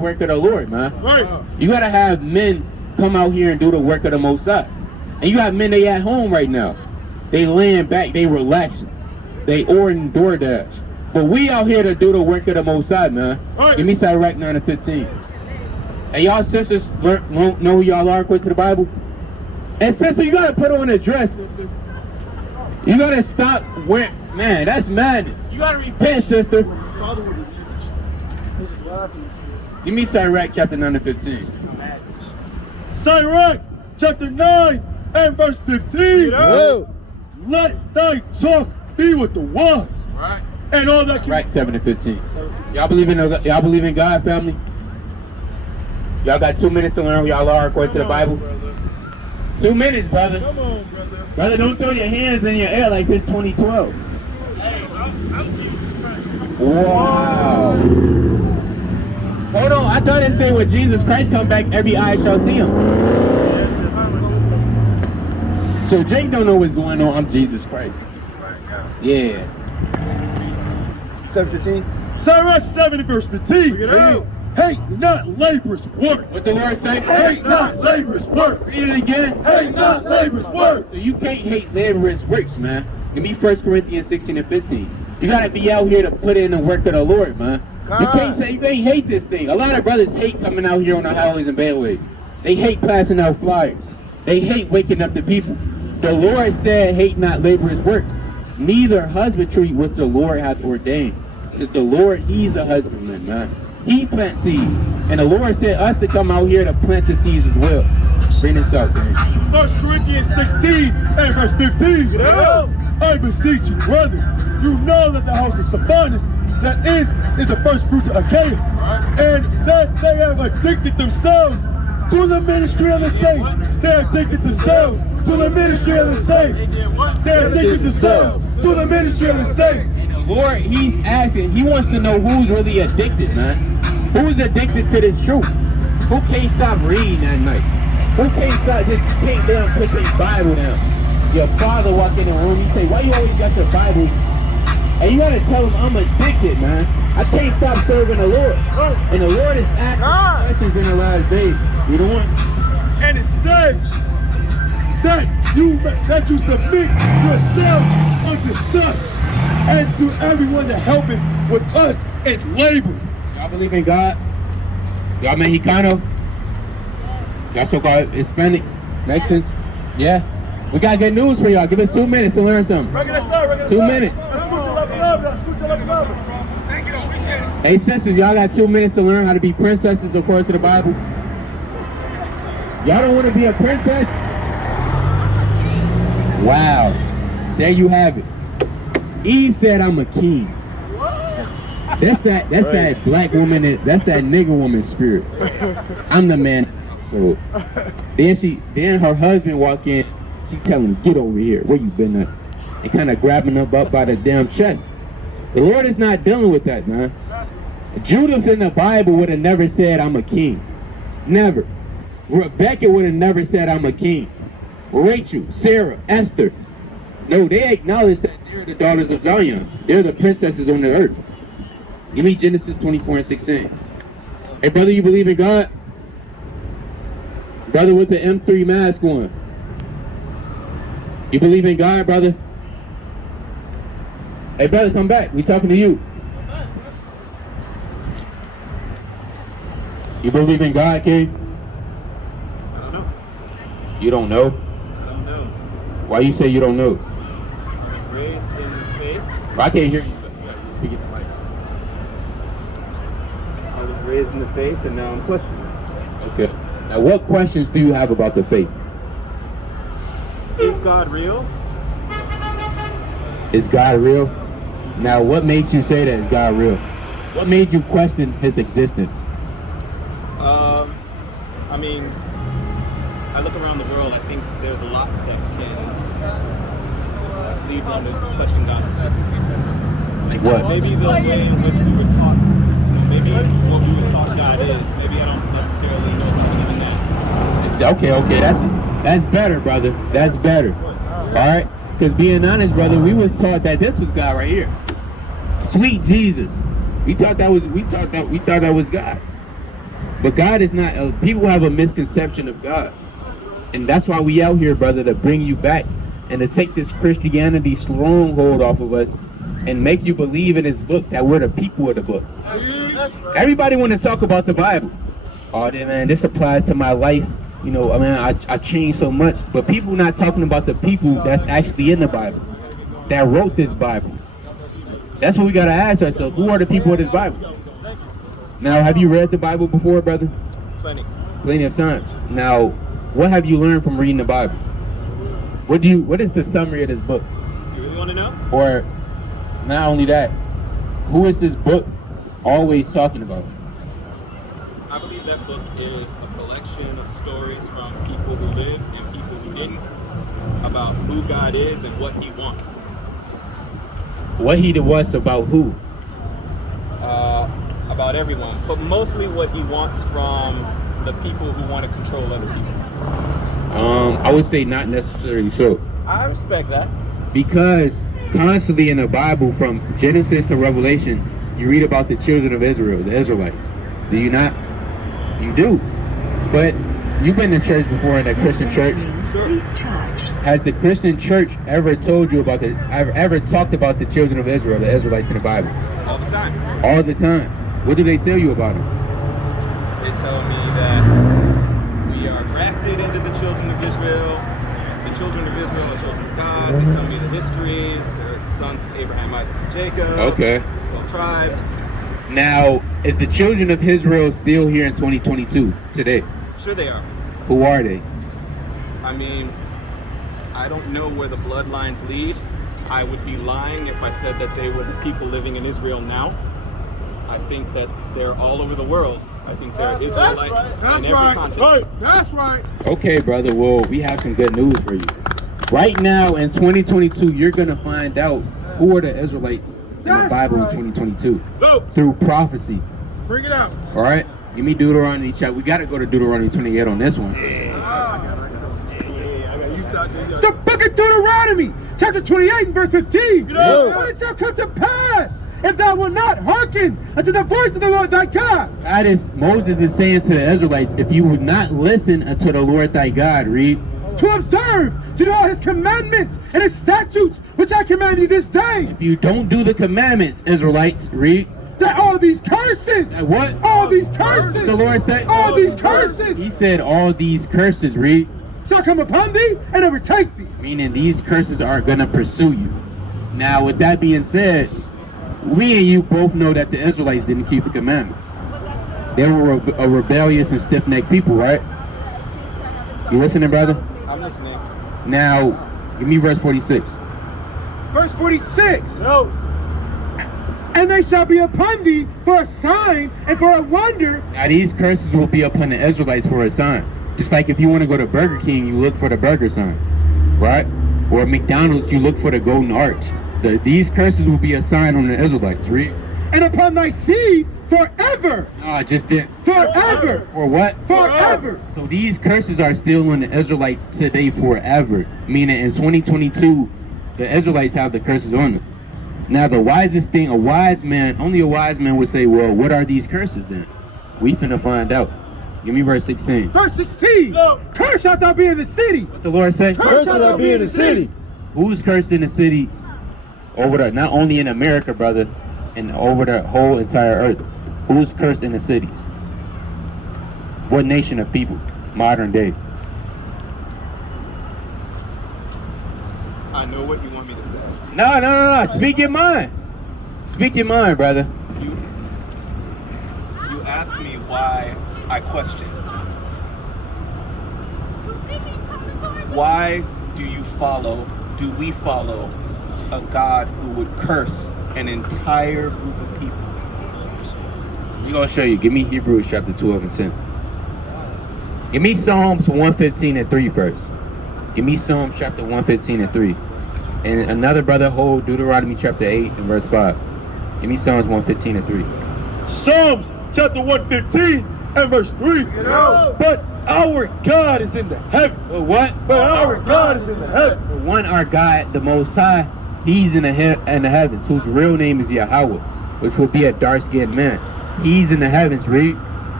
work of the Lord, man. Right. You gotta have men come out here and do the work of the Most High. And you have men, they at home right now. They laying back, they relaxing. They ordering DoorDash. But we out here to do the work of the Most High, man. Right. Give me Sirach 9 and 15. And y'all sisters know who y'all are according to the Bible? And sister, you gotta put on a dress, sister. You gotta stop wearing, man, that's madness. You gotta repent, sister. Give me Sirach chapter 9 and 15. Sirach chapter 9 and verse 15. Let thy talk be with the wise. Right. And all that can... Sirach 7 and 15. Y'all believe in God, family? Y'all got 2 minutes to learn who y'all are according to the Bible? Brother. 2 minutes, brother. Come on, brother. Brother, don't throw your hands in your air like it's 2012. Hey, I'm Jesus Christ. Wow. Hold on, I thought it said when Jesus Christ come back, every eye shall see him. So Jake don't know what's going on. I'm Jesus Christ. Yeah. 7:15. Sirach 7 verse 15. Bring it out. Hate not labor's work. What the Lord say? Hate not labor's work. Read it again. Hate not labor's work. So you can't hate laborers' works, man. Give me 1 Corinthians 16 and 15. You gotta be out here to put in the work of the Lord, man. You can't say you can't hate this thing. A lot of brothers hate coming out here on the highways and byways. They hate passing out flyers. They hate waking up the people. The Lord said, hate not laborers' works, neither husbandry which the Lord hath ordained. Because the Lord, he's a husbandman, man. He plants seeds. And the Lord said us to come out here to plant the seeds as well. Bring this up, man. 1 Corinthians 16 and verse 15. I beseech you, brethren, you know that the house of Stephanus, that is the first fruits of Achaia, and that they have addicted themselves to the ministry of the saints. They addicted themselves to the ministry of the saints. They addicted themselves to the ministry of the saints. Lord, he's asking, he wants to know who's really addicted, man. Who's addicted to this truth? Who can't stop reading at night? Who can't stop just take down, put their Bible down? Your father walk in the room, he say, why you always got your Bible? And you gotta tell him, I'm addicted, man. I can't stop serving the Lord. And the Lord is asking questions in the last days. You don't want? And it says that you submit yourself unto such, and to everyone that helping with us in labor. Y'all believe in God? Y'all Mexicano? Y'all so-called Hispanics? Mexicans? Yeah? We got good news for y'all. Give us 2 minutes to learn something. 2 minutes. Hey sisters, y'all got 2 minutes to learn how to be princesses according to the Bible. Y'all don't want to be a princess? Wow. There you have it. Eve said, I'm a king. That's that black woman, that's that nigger woman spirit. I'm the man. So then her husband walk in, she tell him, get over here, where you been at? And kind of grabbing him up by the damn chest. The Lord is not dealing with that, man. Judith in the Bible would have never said, I'm a king. Never. Rebecca would have never said, I'm a king. Rachel, Sarah, Esther. No, they acknowledge that they're the daughters of Zion. They're the princesses on the earth. Give me Genesis 24 and 16. Hey, brother, you believe in God? Brother with the M3 mask on. You believe in God, brother? Hey, brother, come back. We talking to you. You believe in God, King? I don't know. You don't know? I don't know. Why you say you don't know? I was raised in faith. Well, I can't hear you. Speak it to Mike. I was raised in the faith, and now I'm questioning. Okay. Now, what questions do you have about the faith? Is God real? Is God real? Now, what makes you say that is God real? What made you question his existence? I mean, I look around the world, I think there's a lot that can lead one to question God's existence. Like what? Maybe the way in which we were taught, maybe what we were taught God is, maybe I don't necessarily know how to live in that. Okay, that's better, brother. That's better. All right? Because being honest, brother, we was taught that this was God right here. Sweet Jesus. We thought that was God. But God is not, people have a misconception of God. And that's why we out here, brother, to bring you back and to take this Christianity stronghold off of us and make you believe in his book that we're the people of the book. Everybody want to talk about the Bible. Oh, man, this applies to my life. You know, I mean, I changed so much. But people not talking about the people that's actually in the Bible, that wrote this Bible. That's what we got to ask ourselves. Who are the people of this Bible? Now, have you read the Bible before, brother? Plenty of times. Now, what have you learned from reading the Bible? What is the summary of this book? You really want to know? Or not only that, who is this book always talking about? I believe that book is a collection of stories from people who lived and people who didn't about who God is and what he wants. What he wants about who? About everyone, but mostly what he wants from the people who want to control other people. I would say not necessarily so. I respect that. Because constantly in the Bible, from Genesis to Revelation, you read about the children of Israel, the Israelites. Do you not? You do. But you've been to church before, in a Christian church. Sure. Has the Christian church ever told you about ever talked about the children of Israel, the Israelites in the Bible? All the time. All the time. What do they tell you about them? They tell me that we are grafted into the children of Israel. The children of Israel are children of God. They tell me the history. They're sons of Abraham, Isaac, and Jacob. Okay. 12 tribes. Now, is the children of Israel still here in 2022 today? Sure they are. Who are they? I mean, I don't know where the bloodlines lead. I would be lying if I said that they were the people living in Israel now. I think that they're all over the world. I think they're Israelites in every continent. That's right. Okay, brother. Well, we have some good news for you. Right now in 2022, you're going to find out who are the Israelites in the Bible in 2022 through prophecy. Bring it out. All right? Give me Deuteronomy chapter. We got to go to Deuteronomy 28 on this one. It's the book of Deuteronomy, chapter 28 and verse 15. What it shall come to pass if thou wilt not hearken unto the voice of the Lord thy God? That is, Moses is saying to the Israelites, if you would not listen unto the Lord thy God, read, To observe, to do all his commandments and his statutes, which I command you this day. if you don't do the commandments, Israelites, read, That all these curses, that what? all these curses, The Lord said, all these curses he said all these curses, read, shall come upon thee and overtake thee. meaning these curses are going to pursue you. Now, with that being said, we and you both know that the Israelites didn't keep the commandments. They were a rebellious and stiff-necked people, right? You listening, brother? I'm listening. Now, give me verse 46. Verse 46. And they shall be upon thee for a sign and for a wonder. Now, these curses will be upon the Israelites for a sign. Just like if you want to go to Burger King, you look for the burger sign, right? Or McDonald's, you look for the golden arch. These curses will be a sign on the Israelites, read. And upon thy seed forever. No, I just did. Forever. For what? Forever. So these curses are still on the Israelites today forever. Meaning in 2022, the Israelites have the curses on them. Now the wisest thing, only a wise man would say, well, what are these curses then? We finna find out. Give me verse 16. Verse 16. Cursed shalt thou be in the city. What the Lord say? Cursed shalt thou be in the city. Who's cursed in the city not only in America, brother, and over the whole entire earth? Who's cursed in the cities? What nation of people? Modern day. I know what you want me to say. No. Speak your mind. Speak your mind, brother. You asked me why I question. Why do we follow a God who would curse an entire group of people? I'm going to show you. Give me Hebrews chapter 12 and 10. Give me Psalms 115 and 3 first. Give me Psalms chapter 115 and 3. And another brother hold Deuteronomy chapter 8 and verse 5. Give me Psalms 115 and 3. Psalms chapter 115 and verse 3. But our God is in the heavens. What? But our God is in the heavens. One, our God, the Most High, he's in the heavens, whose real name is Yahweh, which will be a dark-skinned man. He's in the heavens, read.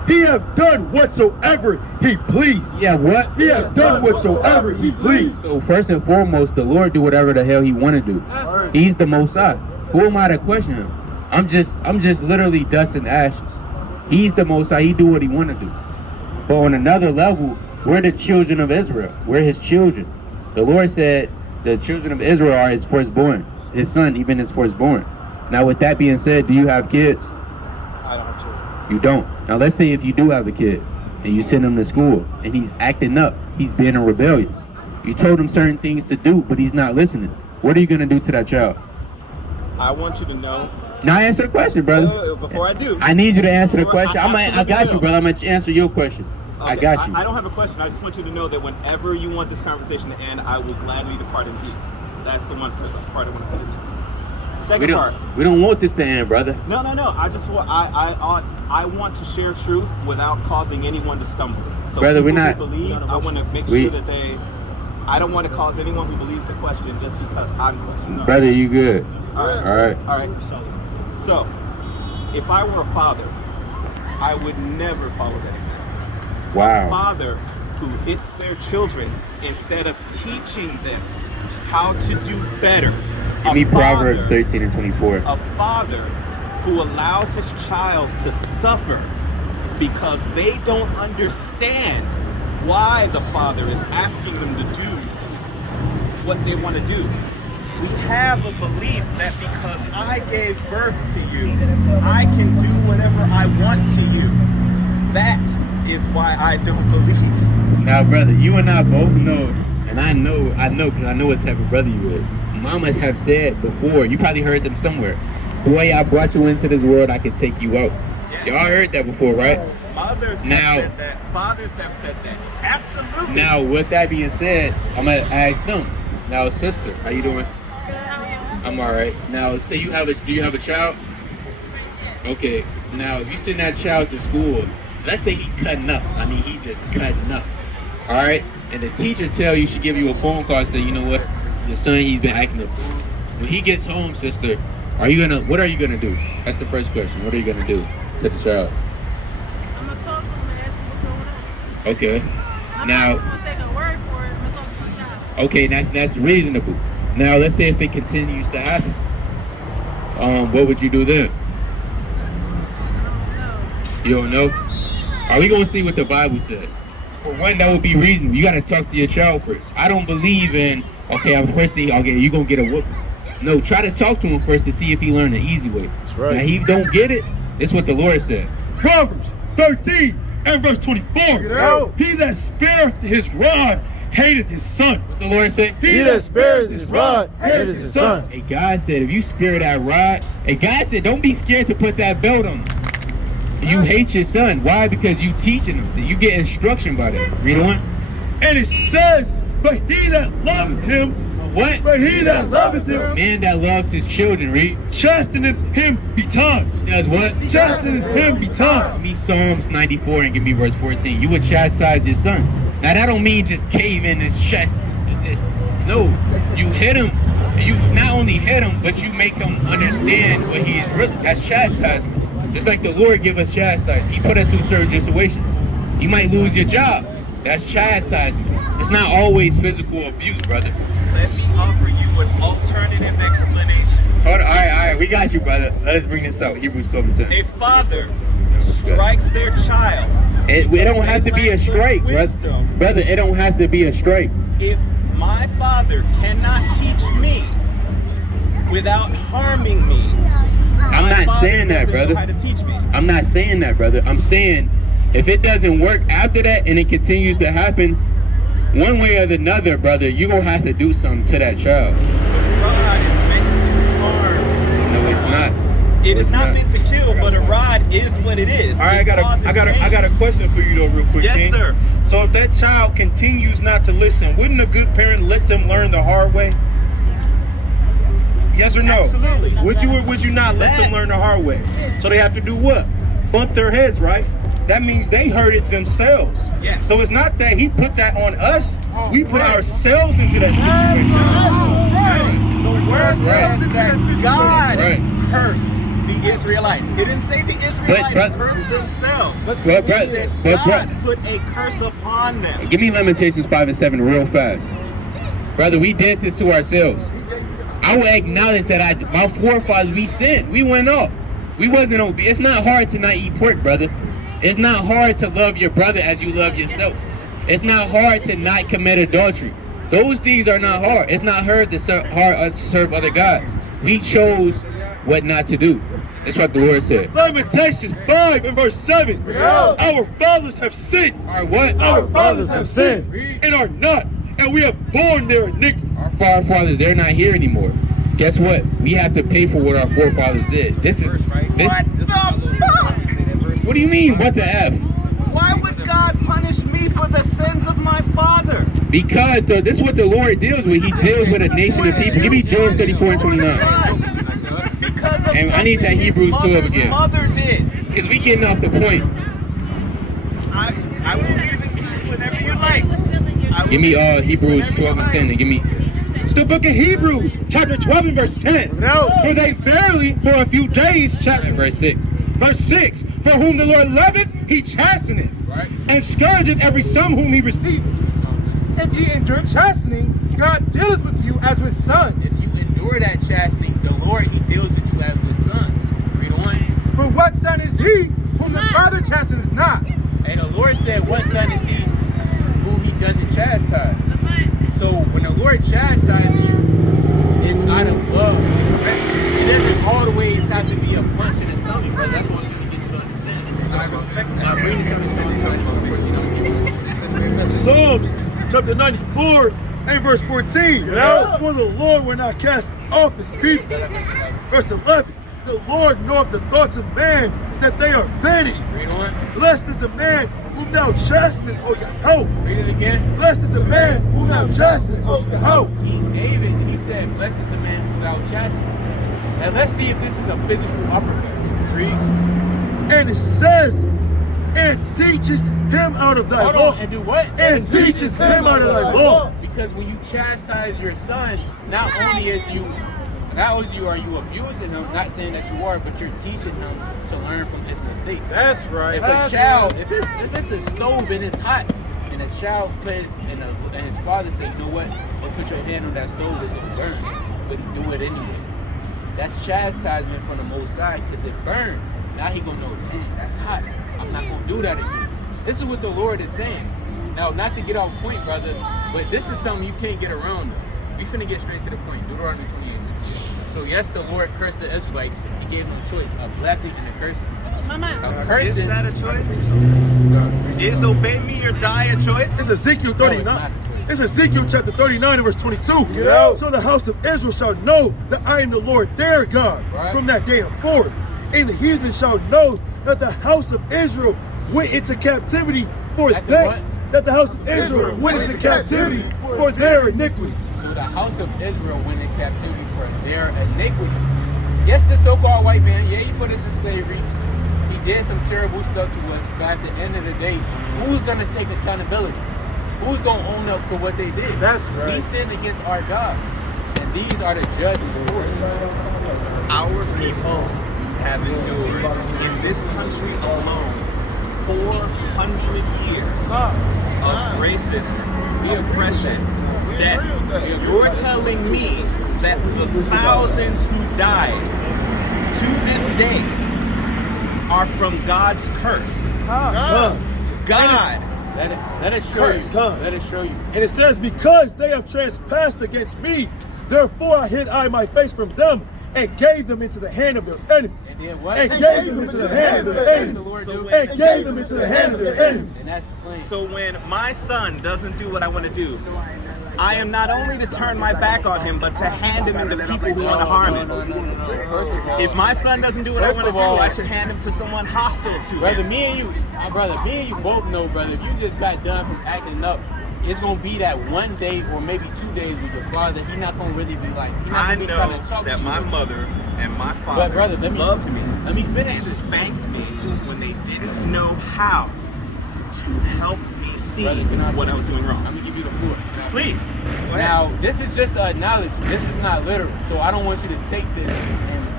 He have done whatsoever he pleased. Yeah, what? He have done whatsoever he pleased. So first and foremost, the Lord do whatever the hell he want to do. He's the Most High. Who am I to question him? I'm just literally dust and ashes. He's the Most High. He do what he want to do. But on another level, we're the children of Israel. We're his children. The Lord said the children of Israel are his firstborn. His son, even his firstborn. Now, with that being said, do you have kids? I don't have children. You don't. Now, let's say if you do have a kid and you send him to school and he's acting up, he's being rebellious. You told him certain things to do, but he's not listening. What are you going to do to that child? I want you to know. Now, answer the question, brother. Before I do. I need you to answer the Before- question. I absolutely got you, will. brother. I'm going to answer your question. I Okay, got you. I don't have a question. I just want you to know that whenever you want this conversation to end, I will gladly depart in peace. That's the one part I want to put in there. Second part. We don't want this to end, brother. No. I just want I want to share truth without causing anyone to stumble. So Brother, we're people who not- believe, I want to make sure that they. I don't want to cause anyone who believes to question just because I'm questioning. Brother, you good. All right. All right. So, if I were a father, I would never follow that example. A Wow. father who hits their children instead of teaching them how to do better. Give me A Proverbs father- 13 and 24. A father who allows his child to suffer because they don't understand why the father is asking them to do what they want to do. We have a belief that because I gave birth to you, I can do whatever I want to you. That is why I don't believe. Now, brother, you and I both know, and I know because I know what type of brother you is. Mamas have said before, you probably heard them somewhere, boy, I brought you into this world, I can take you out. Yes. Y'all heard that before, right? Mothers Now- have said that. Fathers have said that. Absolutely. Now, with that being said, I'm going to ask them. Now, sister, how you doing? I'm all right. Now, say do you have a child? Okay. Now, if you send that child to school, let's say he cutting up. I mean, he just cutting up. All right? And the teacher tell you, she give you a phone call and say, you know what? Your son, he's been acting up. When he gets home, sister, what are you gonna do? That's the first question. What are you gonna do to the child? I'm gonna talk to him and ask him what's going on. Okay. I'm Now, not just gonna take a word for it. I'm gonna talk to my child. okay, that's reasonable. Now, let's say if it continues to happen, what would you do then? I You don't know? Are we gonna see what the Bible says? For one, that would be reasonable. You gotta talk to your child first. I don't believe in, okay, you gonna get a whoop. No, try to talk to him first to see if he learned the easy way. That's right. Now, he don't get it, it's what the Lord said. Proverbs 13 and verse 24. Get out. He that spareth his rod hateth his son. What the Lord say? He that spares his rod hateth his son. Hey, God said, if you spare that rod, hey, God said, don't be scared to put that belt on him. You hate your son. Why? Because you teaching him. You get instruction by them. Read on. And it says, but he that loveth him, What? but he that loveth him, Man that loves his children, read. chasteneth him betimes. Does what? Chasteneth him Give betimes. me Psalms 94 and give me verse 14. You would chastise your son. Now that don't mean just cave in his chest and just, no. You hit him. You not only hit him, but you make him understand what he is really. That's chastisement. Just like the Lord give us chastisement. He put us through certain situations. You might lose your job. That's chastisement. It's not always physical abuse, brother. Let me offer you an alternative explanation. Hold on. All right. We got you, brother. Let us bring this out. Hebrews 12:10. A father strikes their child. It don't have to be a strike, brother. Wisdom. Brother, it don't have to be a strike. If my father cannot teach me without harming me, I'm my not father saying that, doesn't know brother. how to teach me. I'm not saying that, brother. I'm saying if it doesn't work after that and it continues to happen, one way or another, brother, you're going to have to do something to that child. The rod is meant to harm. No, it's not. It is It's not not. meant to kill, but a rod is what it is. All right, It I causes got pain. a question for you though, real quick. Yes, King. sir. So if that child continues not to listen, wouldn't a good parent let them learn the hard way? Yes or no? Absolutely. Would you or would you not let them learn the hard way? So they have to do what? Bump their heads, right? That means they hurt it themselves. Yes. So it's not that he put that on us. We put Right. ourselves into that situation. The word Right. says that God Right. cursed the the Israelites. It didn't say the Israelites But- cursed themselves. But, It bro- said but, God bro- put a curse upon them. Give me Lamentations 5 and 7 real fast. Brother, we did this to ourselves. I will acknowledge that my forefathers, we sinned. We went off. We wasn't obedient. It's not hard to not eat pork, brother. It's not hard to love your brother as you love yourself. It's not hard to not commit adultery. Those things are not hard. It's not hard to serve other gods. We chose what not to do. That's what the Lord said. Lamentations 5 and verse 7. Our fathers have sinned. Our what? Our fathers have sinned and are not, and we have borne their iniquity. Our forefathers, they're not here anymore. Guess what? We have to pay for what our forefathers did. What the fuck? What do you mean, what the F? Why would God punish me for the sins of my father? Because this is what the Lord deals with. He deals with a nation of people. Give me Job 34 and 29. Because of And I need that something his Hebrews 12 mother's again. mother did. Because we getting off the point. I will give it pieces whenever you like. Give me Hebrews 12 and 10. And give me. It's the book of Hebrews, chapter 12 and verse 10. For they verily for a few days And verse 6. Verse 6, for whom the Lord loveth, he chasteneth, and scourgeth every son whom he receiveth. If ye endure chastening, God dealeth with you as with sons. If you endure that chastening, the Lord, he deals with you as with sons. Read on. For what son is he whom the Father chasteneth not? And the Lord said, what son is he whom he doesn't chastise? So when the Lord chastises you, it's out of love. It doesn't always have to be a punch in the stomach, brother. That's what I'm trying to get you to understand. I respect that. Now, read it. Psalms chapter 94 and verse 14. For the Lord will not cast off his people. Verse 11. The Lord knoweth the thoughts of man, that they are vanity. Read on. Blessed is the man whom thou chastenest, O Yahweh. Read it again. Blessed is the man whom thou chastenest, O Yahweh. David, he said, blessed is the man who thou chastenest. Now let's see if this is a physical uppercut. Read. And it says, and teachest him out of thy Hold law. on, and do what? And teachest him out of thy law. Because when you chastise your son, not only are you abusing him, not saying that you are, but you're teaching him to learn from his mistake. That's right. If a child, if it's a stove and it's hot, and a child plays, and his father says, you know what, don't put your hand on that stove, it's gonna burn, but he do it anyway. That's chastisement from the Most High, because it burned. Now he gonna know, dang, that's hot. I'm not gonna do that again. This is what the Lord is saying. Now, not to get off point, brother, but this is something you can't get around though. We finna get straight to the point. Deuteronomy 28:16. So yes, the Lord cursed the Israelites. He gave them a choice, a blessing and a cursing. A cursing. Is that a choice? Is obey me or die a choice? It's Ezekiel 39. It's Ezekiel chapter 39 and verse 22. So the house of Israel shall know that I am the Lord their God from that day forward. And the heathen shall know that the house of Israel went into captivity for that the house of Israel went into captivity for their iniquity. So the house of Israel went in captivity for their iniquity. Yes, the so-called white man, yeah, he put us in slavery. He did some terrible stuff to us, but at the end of the day, who's gonna take accountability? Who's gonna own up for what they did? That's right. We sinned against our God, and these are the judgments for it. Our people have endured in this country alone 400 years of racism, oppression, death. You're telling me that the thousands who died to this day are from God's curse? God. Let it show you. Let it show you. And it says, because they have trespassed against me, therefore I hid my face from them and gave them into the hand of their enemies. And then what? And gave them into the hand of their enemies. And gave them into the hand of their enemies. And that's plain. So when my son doesn't do what I want to do, I am not only to turn my back on him, but to hand him to people who want to harm him. If my son doesn't do what I want to do, I should hand him to someone hostile to Brother, him. me and you both know, brother, if you just got done from acting up, it's gonna be that one day or maybe 2 days with your father. He's not gonna really be like. I Be know trying to talk that to you. my mother and my father But brother, loved me. Let me finish and this. spanked me when they didn't know how to help me see Brother, can what I was doing wrong. I'm gonna give you the floor. Can I Please. finish? Go ahead. Now, this is just a knowledge. This is not literal. So I don't want you to take this and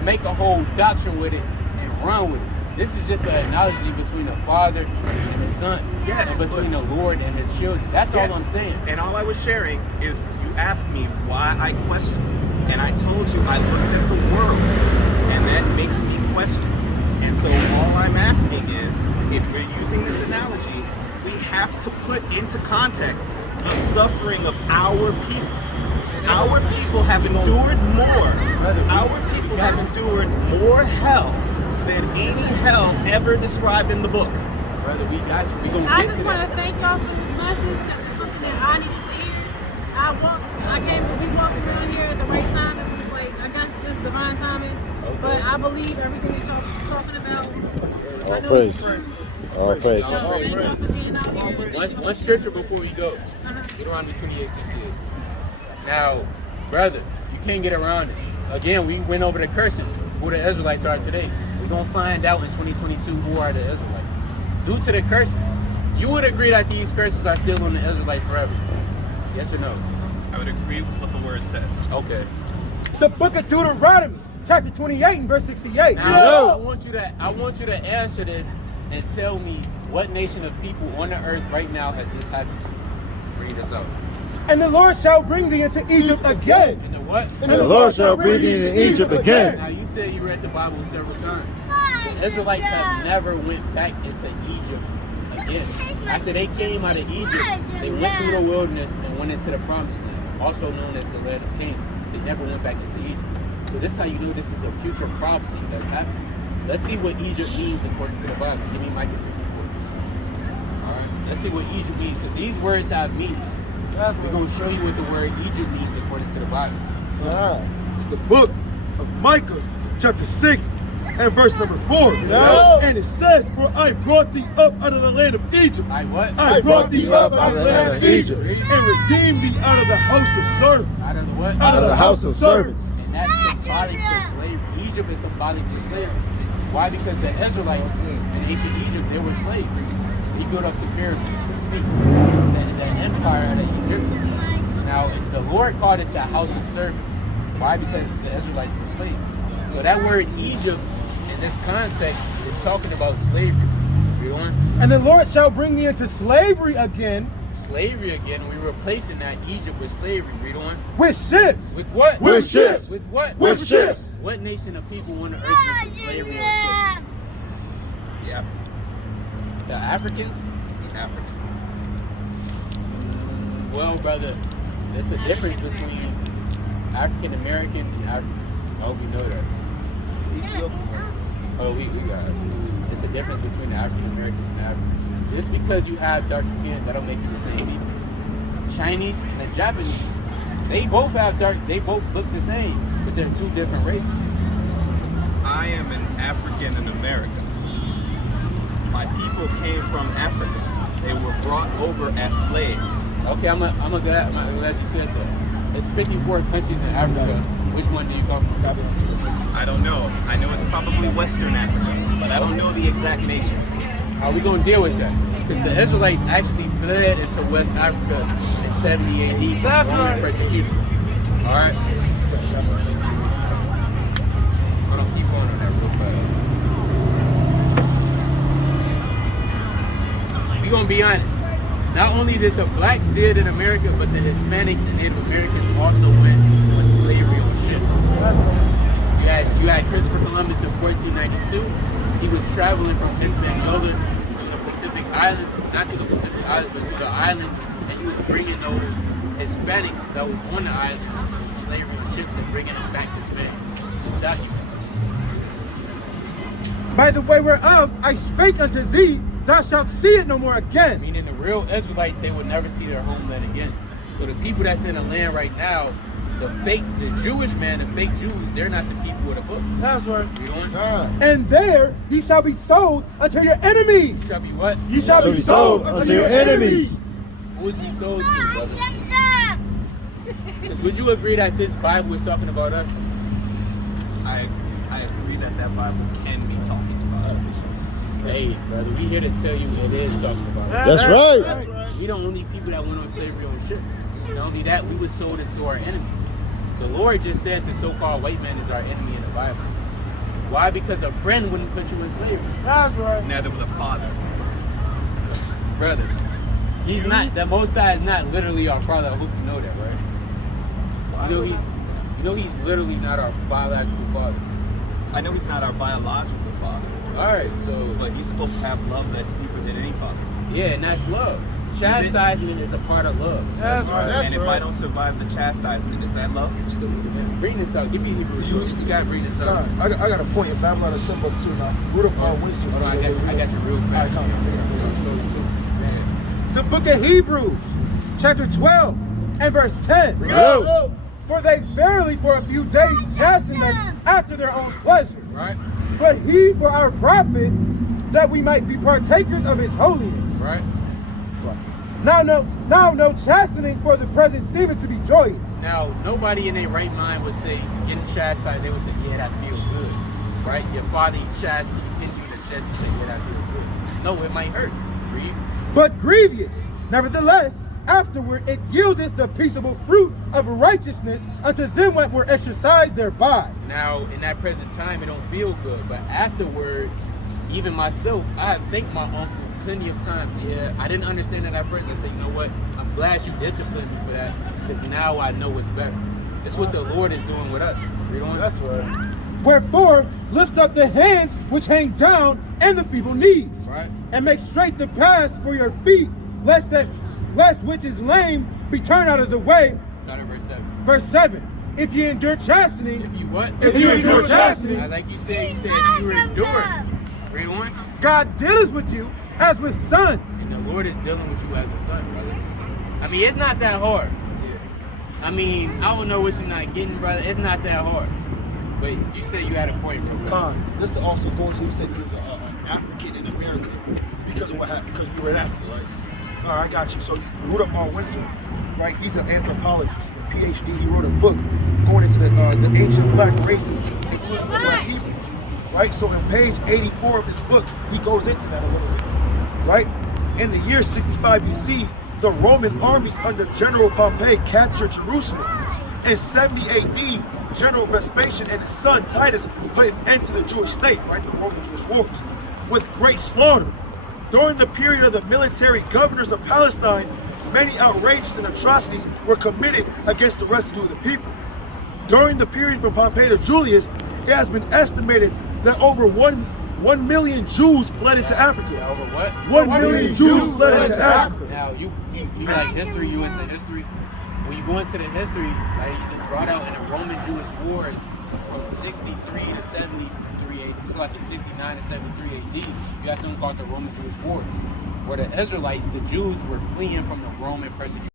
make a whole doctrine with it and run with it. This is just an analogy between the Father and the Son, Yes, and between the Lord and His children. That's all I'm saying. And all I was sharing is you asked me why I question, and I told you I looked at the world, and that makes me question. And so all I'm asking is, if we're using this analogy, we have to put into context the suffering of our people. Our people have endured more. Our people have endured more hell than any hell ever described in the book. Brother, we got you. We gonna I get just to want that. to thank y'all for this message because it's something that I needed to hear. We walked around here at the right time. This was like, I guess, just divine timing. But I believe everything that y'all talking about. All I know praise. it's true. All praise. So thank y'all for being out here. One scripture before we go. Deuteronomy 28:6. Now, brother, you can't get around this. Again, we went over the curses, who the Israelites are today. We're going to find out in 2022 who are the Israelites. Due to the curses, you would agree that these curses are still on the Israelites forever? Yes or no? I would agree with what the word says. Okay. It's the book of Deuteronomy, chapter 28 and verse 68. Now, I want you to answer this and tell me what nation of people on the earth right now has this happened to. Read us out. And the Lord shall bring thee into Egypt again. And the what? And the Lord shall bring thee into Egypt again. Now you said you read the Bible several times. The Israelites have never went back into Egypt again. After they came out of Egypt, they went through the wilderness and went into the promised land, also known as the land of Canaan. They never went back into Egypt. So this is how you know this is a future prophecy that's happening. Let's see what Egypt means according to the Bible. Give me Micah 6:4. Alright, let's see what Egypt means, because these words have meanings. We're going to show you what the word Egypt means according to the Bible. It's the book of Micah, chapter 6, and verse number 4. No. And it says, for I brought thee up out of the land of Egypt. I what? I brought thee up out of the land of Egypt, and redeemed thee out of the house of servants. Out of the what? Out of the house of servants. And that's symbolic to slavery. Egypt is symbolic to slavery. Why? Because the Israelites in ancient Egypt, they were slaves. They built up the pyramids, the Sphinx, the empire of the Egyptians. Now, the Lord called it the house of servants. Why? Because the Israelites were slaves. So that word Egypt, in this context, is talking about slavery. You know? And the Lord shall bring thee into slavery again. Slavery again, we're replacing that Egypt with slavery. Read on. With ships. With what? With ships. With what? With ships. What nation of people on the earth was in slavery on ships? The Africans. The Africans? The Africans. Well, brother, there's a difference between African American and Africans. I hope you know that. Oh, we got it. It's a difference between the African Americans and Africans. Just because you have dark skin, that'll make you the same people. Chinese and the Japanese, they both have dark, they both look the same, but they're two different races. I am an African in America. My people came from Africa. They were brought over as slaves. Okay, I'm glad you said that. There's 54 countries in Africa. Which one do you come from? I don't know. I know it's probably Western Africa, but I don't know the exact nations. How are we going to deal with that? Because the Israelites actually fled into West Africa in 70 AD. That's Roman right. persecution. All right? Hold on, keep going on that real fast. We're going to be honest. Not only did the blacks did in America, but the Hispanics and Native Americans also went on slavery on ships. You had Christopher Columbus in 1492. He was traveling from Hispaniola to the Pacific Island, not to the Pacific Islands, but to the islands, and he was bringing those Hispanics that was on the island on slavery on ships and bringing them back to Spain. It's documented. By the way whereof I spake unto thee, thou shalt see it no more again. Meaning the real Israelites, they would never see their homeland again. So the people that's in the land right now, the Jewish man, the fake Jews, they're not the people of the book. That's right. You know? And there ye shall be sold unto your enemies. You shall be what? Ye shall be sold unto your enemies. Who is we sold to, brother? Because would you agree that this Bible is talking about us? I agree that Bible can be talking about us. Hey, brother, we here to tell you it is talking about us. That's right. We the only people that went on slavery on ships. Not only that, we were sold into our enemies. The Lord just said the so-called white man is our enemy in the Bible. Why? Because a friend wouldn't put you in slavery. That's right. Neither would a father. Brothers. He's not, the Most High is not literally our father. I hope you know that, right? You know he's literally not our biological father. I know he's not our biological father, Alright, so, but he's supposed to have love that's deeper than any father. yeah, and that's love. Chastisement is a part of love. That's right. That's And if I right. don't survive the chastisement, is that love? Bring this out. Give me Hebrews. You gotta bring this out. I got a point in Babylon and Timbuktu now. Root of all wisdom. Hold on, I got you real quick. All right, come on. So, It's the book of Hebrews, chapter 12 and verse 10. Go. For they verily for a few days chasten us after their own pleasure. right? But he for our profit, that we might be partakers of his holiness. Right? Now no chastening for the present seemeth to be joyous. Now, nobody in their right mind would say, getting chastised, they would say, yeah, that feels good. Right? Your father chastises, hitting you in the chest, you say, yeah, that feels good. No, it might hurt. Read. But grievous. Nevertheless, afterward it yieldeth the peaceable fruit of righteousness unto them that were exercised thereby. Now, in that present time, it don't feel good. But afterwards, even myself, I have thanked my uncle plenty of times. Yeah, I didn't understand that at first. I said, you know what? I'm glad you disciplined me for that, because now I know what's better. It's what the Lord is doing with us. Read on. That's right. Wherefore, lift up the hands which hang down and the feeble knees, Right? and make straight the paths for your feet, lest which is lame be turned out of the way. Start at verse 7. Verse 7. If ye endure chastening, If you what? if you endure chastening, Like you said, if you endure. Read on. God dealeth with you as with sons. And the Lord is dealing with you as a son, brother. I mean, it's not that hard. I mean, I don't know what you're not getting, brother. It's not that hard. But you said you had a point, bro. Con, this to also go into, you said he was an African in America because of what happened, because you were in Africa, right? All right, I got you. So Rudolph R. Windsor, right? He's an anthropologist, a PhD. He wrote a book going into the ancient black races, including the black Hebrews, right? So in page 84 of his book, he goes into that a little bit, right? In the year 65 BC, the Roman armies under General Pompey captured Jerusalem. In 70 AD, General Vespasian and his son Titus put an end to the Jewish state, right? The Roman Jewish wars, with great slaughter. During the period of the military governors of Palestine, many outrages and atrocities were committed against the residue of the people. During the period from Pompey to Julius, it has been estimated that over 1 million Jews fled into Africa. Yeah, over what? 1 million Jews fled into Africa. Now, you like history, you into history. When you go into the history, like you just brought out in the Roman Jewish wars from 63 to 73 AD, so like in 69 to 73 AD, you got something called the Roman Jewish wars, where the Israelites, the Jews, were fleeing from the Roman persecution.